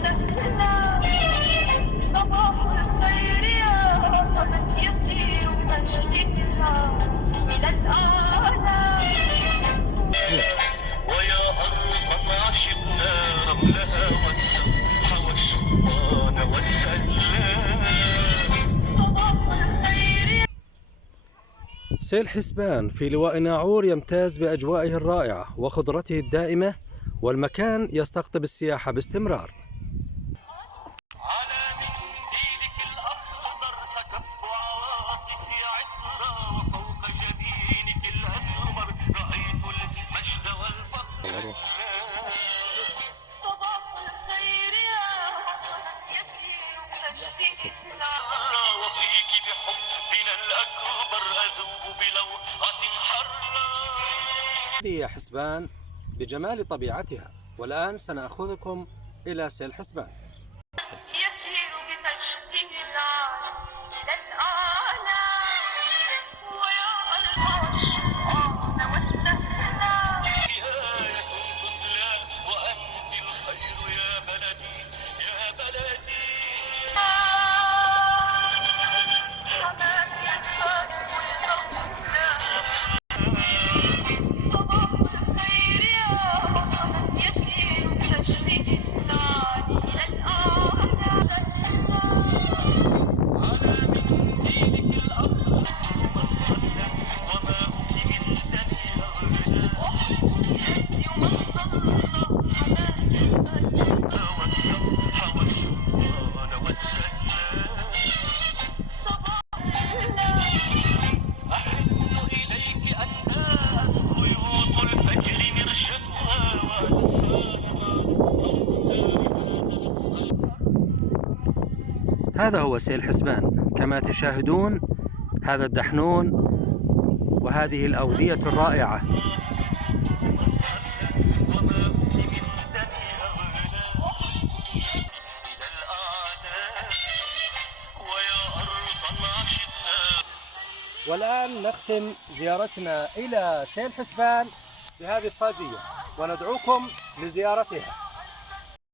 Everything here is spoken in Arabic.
وسهلا صباح الخير يا من يطير مجدها إلى الأعلى ويا أرضا عشقنا رملها والسبح والشطان والسلام صباح الخير. سيل حسبان في لواء ناعور يمتاز بأجوائه الرائعة وخضرته الدائمة، والمكان يستقطب السياحة باستمرار. على منديلك الأخضر سكبت عواطفي عطرا وفوق جبينك الأسمر رأيت المجد والفخر. صباح الخير يا وطن يسير تشتهينا وفيك بحبنا الأكبر أذوب بلوعة حرة. هذه هي حسبان بجمال طبيعتها، والآن سنأخذكم إلى سيل حسبان. يسير بتشتيه العالم إلى الأعلى ويا العاشقان والسهلا آية تتلى وأنت الخير يا بلدي يا بلدي حماك يسهر والمولى صباح الخير يا وطن يسير تشتيه العالم إلى الأعلى على منديلك الأخضر وماؤك من دنيا غلا يوم الظل حماك والسبح والشطان والسلام صباح أحن إليك أنداء خيوط الفجر مرشدها هذا هو سيل حسبان كما تشاهدون، هذا الدحنون وهذه الأودية الرائعة. والآن نختم زيارتنا إلى سيل حسبان بهذه الصاجية، وندعوكم لزيارتها.